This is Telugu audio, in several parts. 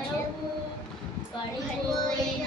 कडवू कडवू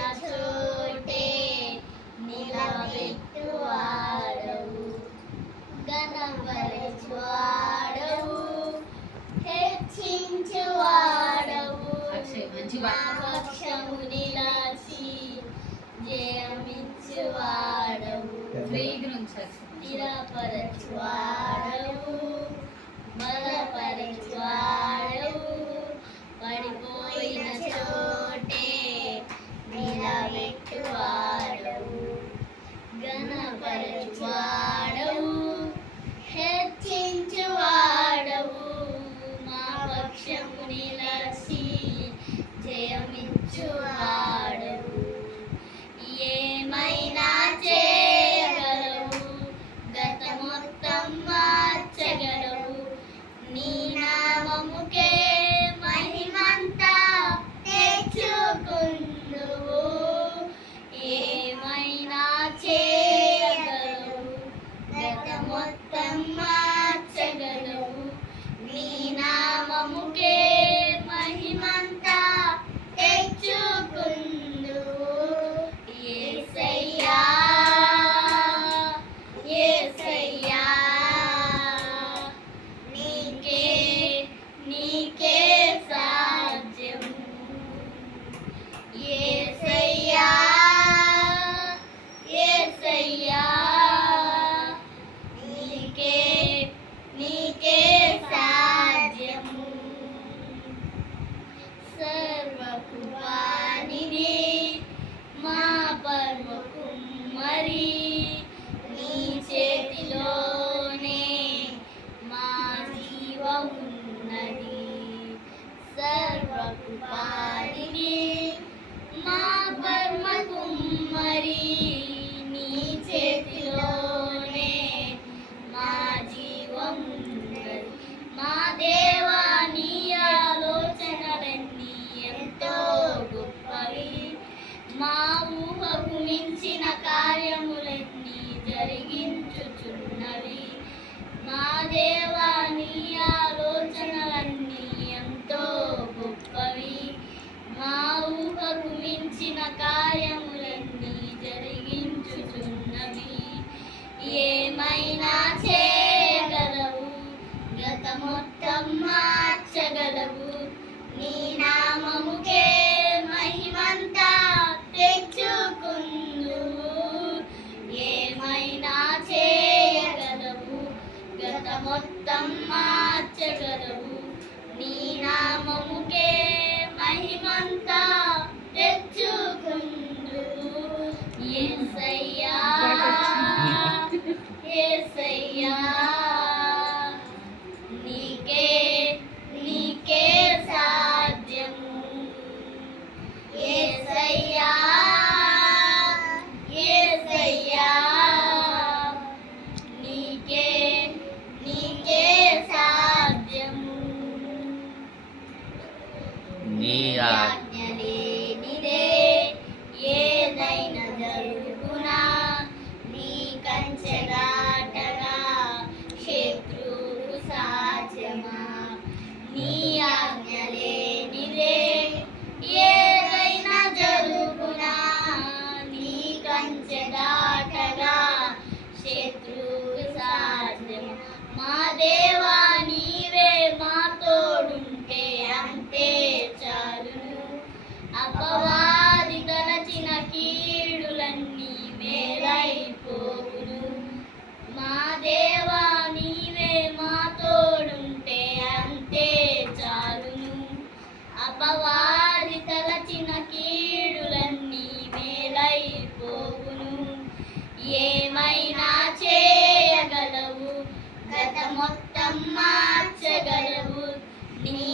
ఏమైనా చే అపవాది తలచిన కీడులన్నీ మేలైపోవును ఏమైనా చేయగలవు? గత మొత్తం మార్చగలవు. నీ